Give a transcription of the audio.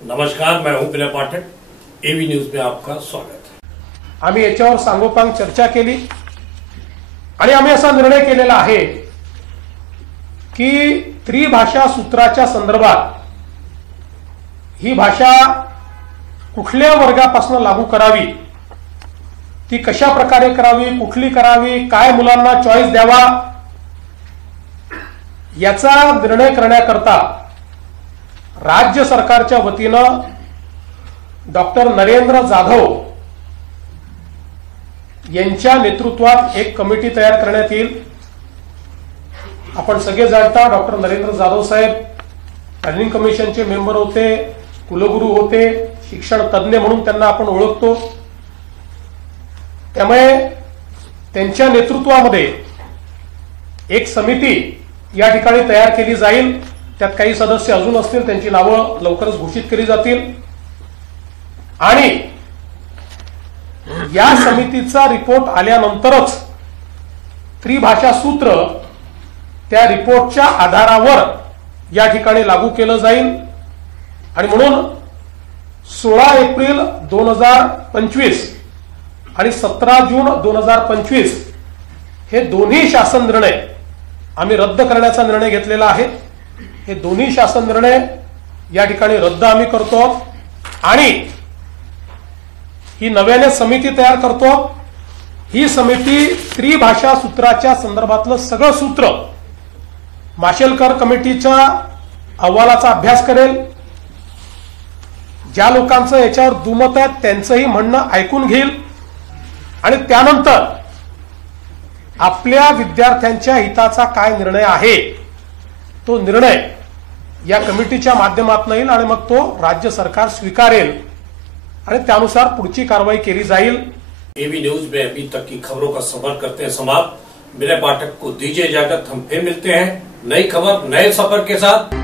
नमस्कार, मैं हूं Vinay Pathak. AB news में आपका स्वागत है। आम्ही याच्यावर सांगोपांग चर्चा केली आणि आम्ही असा निर्णय केलेला आहे की त्रिभाषा सूत्राच्या संदर्भात ही भाषा कुठल्या वर्गापासून लागू करावी, ती कशा प्रकारे करावी, कुठली करावी, काय मुलांना चॉईस द्यावा, याचा निर्णय करण्याकरता राज्य सरकारच्या वतीनं डॉक्टर नरेंद्र जाधव यांच्या नेतृत्वात एक कमिटी तयार करण्यात येईल। आपण सगळे जाणता डॉक्टर नरेंद्र जाधव साहेब प्लॅनिंग कमिशनचे मेंबर होते, कुलगुरू होते, शिक्षण तज्ञ म्हणून त्यांना आपण ओळखतो। त्यामुळे त्यांच्या नेतृत्वामध्ये एक समिती या ठिकाणी तयार केली जाईल। त्यात काही सदस्य अजून असतील, त्यांची नावं लवकरच घोषित केली जातील आणि या समितीचा रिपोर्ट आल्यानंतरच त्रिभाषा सूत्र त्या रिपोर्टच्या आधारावर या ठिकाणी लागू केलं जाईल। आणि म्हणून 16 एप्रिल 2025 आणि 17 जून 2025 हे दोन्ही शासन निर्णय आम्ही रद्द करण्याचा निर्णय घेतलेला आहे। हे दोन्ही शासन निर्णय या ठिकाणी रद्द आम्ही करतो आणि ही नव्याने समिती तयार करतो। ही समिती त्रिभाषा सूत्राच्या संदर्भातलं सगळं सूत्र माशेलकर कमिटीच्या अहवालाचा अभ्यास करेल। ज्या लोकांचं याच्यावर दुमत आहे त्यांचंही म्हणणं ऐकून घेईल आणि त्यानंतर आपल्या विद्यार्थ्यांच्या हिताचा काय निर्णय आहे तो निर्णय या कमिटीच्या माध्यमातून येईल आणि मग तो राज्य सरकार स्वीकारेल और त्यानुसार पुढची कारवाई केली जाईल। एबी न्यूज में अभी तक की खबरों का सफर करते हैं समाप्त। विनय पाठक को दीजिए इजाजत। हम फिर मिलते हैं नई खबर नए सफर के साथ।